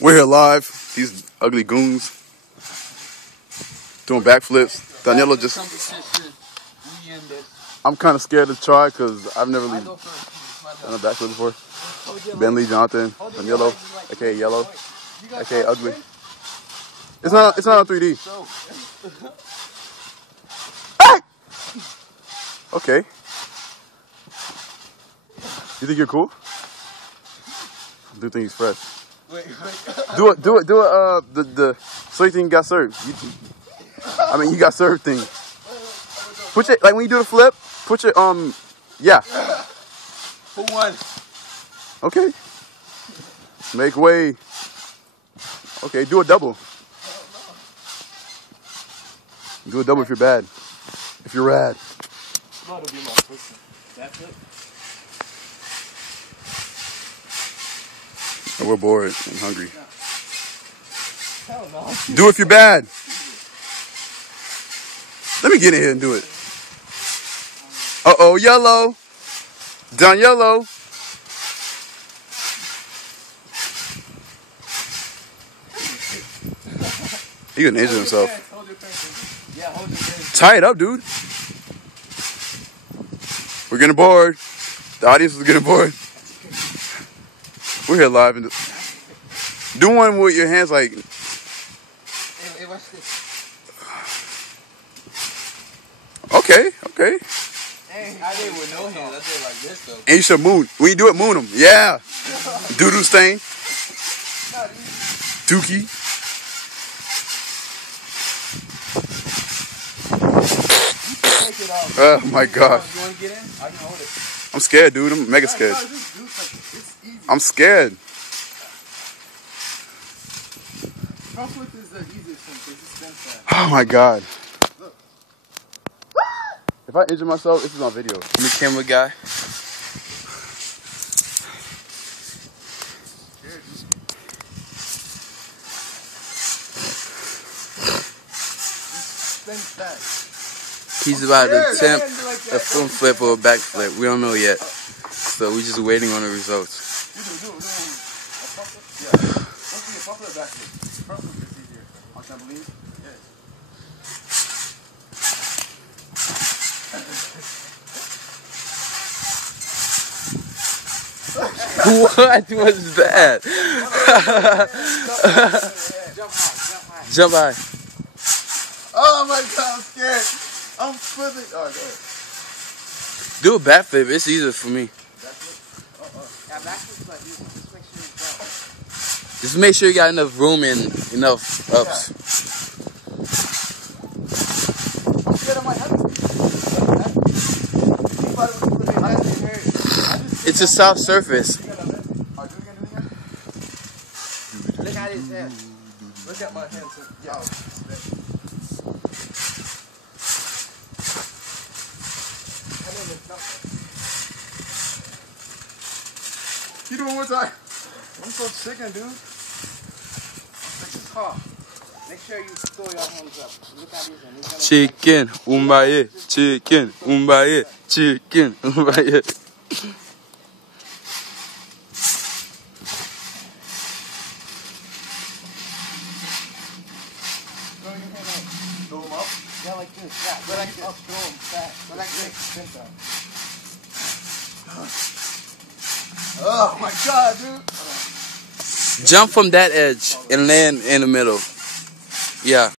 We're here live. These ugly goons doing backflips. Danilo just. I'm kind of scared to try because I've never really done a backflip before. Bentley, Jonathan, Danilo, aka Yellow, aka Ugly. It's not on 3D. Hey! Okay. You think you're cool? I do think he's fresh. Wait. Do it. The so you think you got served? You got served thing. Put it like when you do the flip. Put your yeah. Who won? Okay. Make way. Okay, do a double. Do a double if you're bad. If you're rad. That'll be my pussy. That's it. We're bored and hungry. Hell no. Do it if you're bad. Let me get in here and do it. Uh-oh, Yellow. Down Yellow. He gonna injure himself. Tie it up, dude. We're getting bored. The audience is getting bored. We're here live and do one with your hands like. Hey, watch this. Okay. Hey, I did with no hands. I did like this though. And you should moon. When you do it, moon them. Yeah. Doo-doo stain. Dookie. Oh my God. You want to get in? I can hold it. I'm scared, dude. I'm mega scared. I'm scared. Front flip is the easiest one because it's spin fast. Oh my God. If I injure myself, this is on video. I'm the camera guy. Spin fast. He's about to attempt a front flip or a back flip. We don't know yet. So we're just waiting on the results. Do. Yeah. Let's do a front flip, back flip. Front flip is easier. On trampoline? What was that? Jump high. Oh my God, I'm scared. I'm flipping. Oh, go ahead. Do a back flip. It's easier for me. Yeah, backflip's like this. Just make sure it's down. Just make sure you got enough room and enough ups. I'm scared of my head. It's a soft surface. Look at his hand. Look at my hands. Yeah. You do one more time. I'm so chicken, dude. This is hard. Make sure you throw your hands up. Look at his hand. Chicken, umbaye, chicken, umbaye, chicken, umbaye. Throw your hand up. Throw them up? Yeah, like this. Yeah, go like this. Up, throw them fast. Go like this. Spin down. Oh my God, dude. Jump from that edge and land in the middle. Yeah.